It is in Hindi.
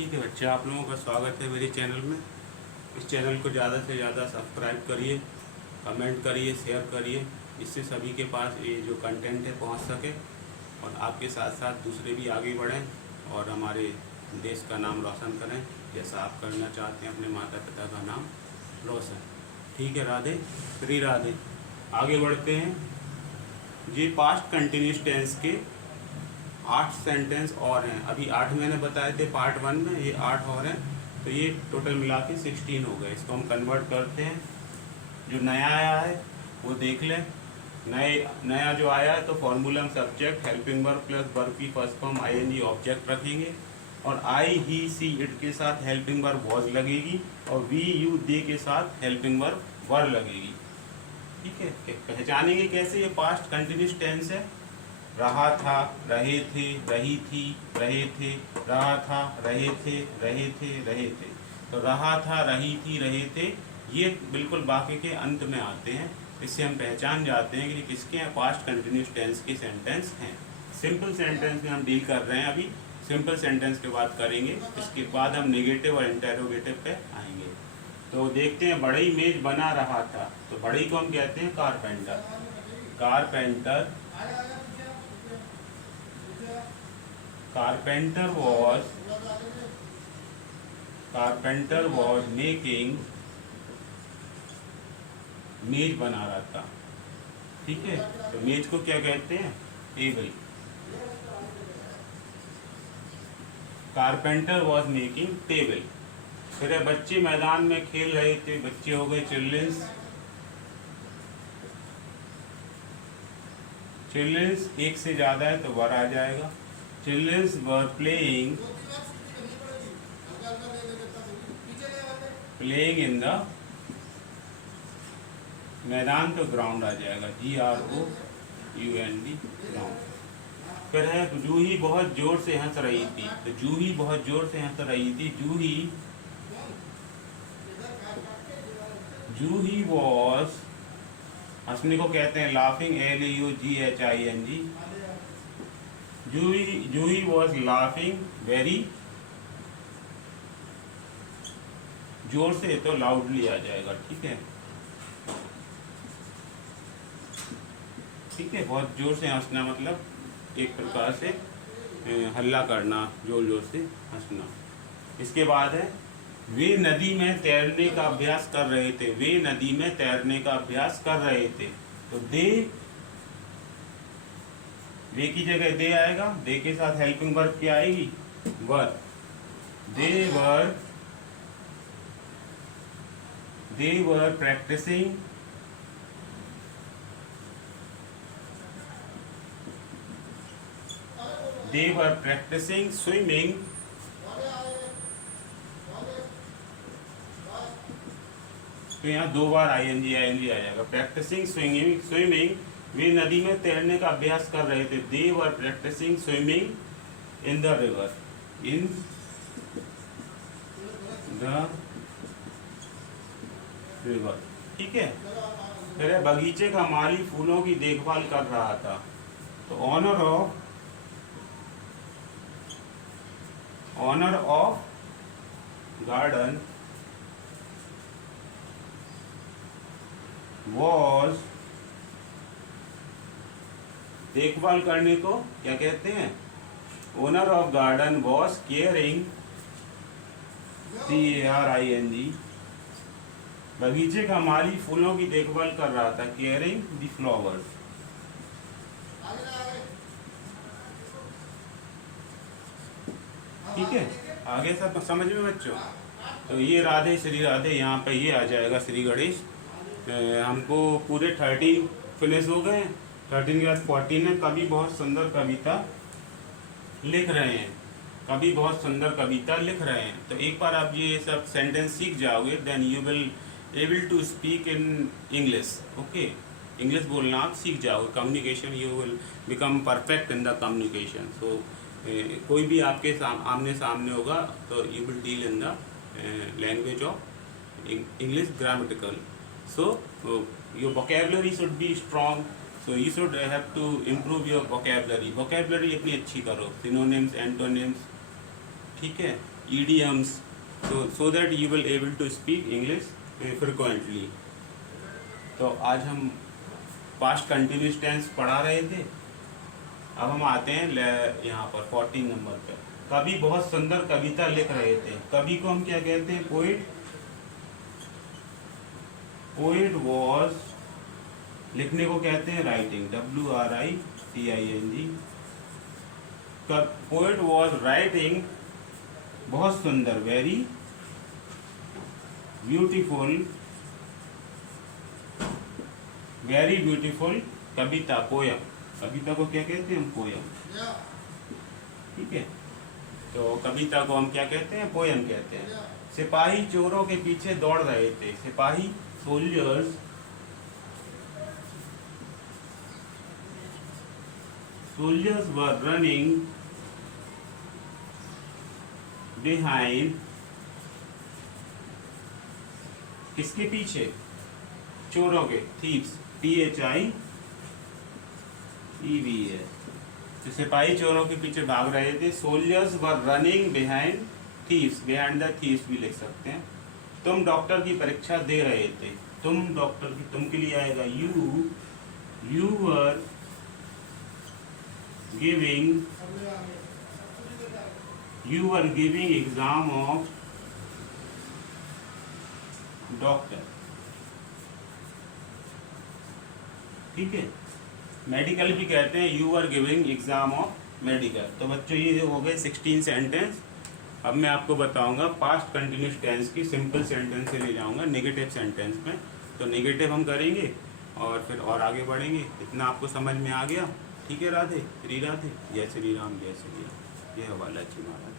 ठीक है बच्चे, आप लोगों का स्वागत है मेरे चैनल में। इस चैनल को ज़्यादा से ज़्यादा सब्सक्राइब करिए, कमेंट करिए, शेयर करिए, इससे सभी के पास ये जो कंटेंट है पहुंच सके और आपके साथ साथ दूसरे भी आगे बढ़ें और हमारे देश का नाम रोशन करें, जैसा आप करना चाहते हैं अपने माता पिता का नाम रोशन। ठीक है, राधे श्री राधे। आगे बढ़ते हैं। ये पास्ट कंटिन्यूस टेंस के 8 सेंटेंस और हैं। अभी 8 मैंने बताए थे पार्ट 1 में, ये 8 और हैं, तो ये टोटल मिला के 16 हो गए। इसको हम कन्वर्ट करते हैं। जो नया आया है वो देख लें। नया जो आया है तो फॉर्मूला में subject helping verb plus verb की फर्स्ट फॉर्म आईएनजी ऑब्जेक्ट रखेंगे और आई ही सी इट के साथ हेल्पिंग वर्ब वॉज लगेगी और वी यू दे के साथ हेल्पिंग वर्ब वर लगेगी। ठीक है, पहचानेंगे कैसे? ये पास्ट कंटिन्यूस टेंस है। रहा था, रहे थे, रही थी, रहे थे, रहा था, रहे थे, रहे थे, रहे थे। तो रहा था, रही थी, रहे थे, ये बिल्कुल वाक्य के अंत में आते हैं। इससे हम पहचान जाते हैं कि किसके हैं पास्ट कंटिन्यूस टेंस के सेंटेंस हैं। सिंपल सेंटेंस में हम डील कर रहे हैं अभी। सिंपल सेंटेंस के बाद करेंगे, इसके बाद हम नेगेटिव और इंटेरोगेटिव पे आएंगे। तो देखते हैं, बड़ी मेज बना रहा था, तो बड़ी को हम कहते हैं carpenter. Carpenter carpenter was making, मेज बना रहा था। ठीक है, तो मेज को क्या कहते हैं? Table. Carpenter was making table. फिर बच्चे मैदान में खेल रहे थे, बच्चे हो गए चिल्ड्रंस। चिल्ड्रंस एक से ज्यादा है तो वर आ जाएगा। Childrens were playing in the मैदान, तो ग्राउंड आ जाएगा, GROUND ग्राउंड। फिर है जूही बहुत जोर से हंस रही थी, तो जूही बहुत जोर से हंस रही थी। जूही वॉज, हंसने को कहते हैं laughing, LAUGHING। Juhi was laughing very, जोर से तो लाउडली आ जाएगा। ठीक है, ठीक है, बहुत जोर से हंसना मतलब एक प्रकार से हल्ला करना, जोर जोर से हंसना। इसके बाद है वे नदी में तैरने का अभ्यास कर रहे थे। वे नदी में तैरने का अभ्यास कर रहे थे, तो वे की जगह दे आएगा। दे के साथ हेल्पिंग वर्ब क्या आएगी? वर। दे वर प्रैक्टिसिंग स्विमिंग। तो यहाँ 2 बार ING आ जाएगा। प्रैक्टिसिंग स्विमिंग, वे नदी में तैरने का अभ्यास कर रहे थे। They were practising swimming in the river, ठीक है। फिर बगीचे का माली फूलों की देखभाल कर रहा था, तो ऑनर ऑफ गार्डन वॉज, देखभाल करने को क्या कहते हैं? Owner of garden was caring, CARING। बगीचे का माली फूलों की देखभाल कर रहा था, केयरिंग द फ्लावर्स। ठीक है, आगे सब समझ में बच्चों? तो ये राधे श्री राधे, यहाँ पे ये आ जाएगा श्री गणेश। हमको पूरे 13 फिनिश हो गए। 13 के बाद 14 है। कवि बहुत सुंदर कविता लिख रहे हैं, कवि बहुत सुंदर कविता लिख रहे हैं। तो एक बार आप ये सब सेंटेंस सीख जाओगे, then you will able to speak in English. Okay, English बोलना आप सीख जाओगे। Communication, you will become perfect in the communication. So कोई भी आपके आमने सामने होगा तो you will deal in the language of English grammatical. So your vocabulary should be strong. So you should have to improve your vocabulary. Vocabulary अपनी अच्छी करो, synonyms, antonyms, ठीक है, idioms, so that you will able to speak English frequently. तो आज हम पास्ट कंटिन्यूस टेंस पढ़ा रहे थे। अब हम आते हैं यहाँ पर 14 नंबर पे। कवि बहुत सुंदर कविता लिख रहे थे। कवि को हम क्या कहते हैं? पोइट। पोइट वॉज, लिखने को कहते हैं writing, WRITING। Poet was writing, बहुत सुंदर, वेरी ब्यूटीफुल, वेरी ब्यूटीफुल कविता, पोयम। कविता को क्या कहते हैं हम? पोयम। ठीक है, तो कविता को हम क्या कहते हैं? पोयम कहते हैं। सिपाही चोरों के पीछे दौड़ रहे थे। सिपाही, soldiers, soldiers were running behind, किसके पीछे? चोरों के, thieves, THIEVS। तो सिपाही चोरों के पीछे भाग रहे थे। soldiers were running behind thieves, behind the thieves भी लिख सकते हैं। तुम डॉक्टर की परीक्षा दे रहे थे। तुम डॉक्टर की, तुम के लिए आएगा you were giving exam of doctor. ठीक है, मेडिकल भी कहते हैं, you are giving exam of medical. तो बच्चों ये हो गए 16 सेंटेंस। अब मैं आपको बताऊंगा पास्ट कंटिन्यूस टेंस की सिंपल सेंटेंस से ले जाऊंगा नेगेटिव सेंटेंस में। तो नेगेटिव हम करेंगे और फिर और आगे बढ़ेंगे। इतना आपको समझ में आ गया? ठीक है, राधे श्री राधे, जय श्री राम, जय श्री राम, जय वाला जी महाराज।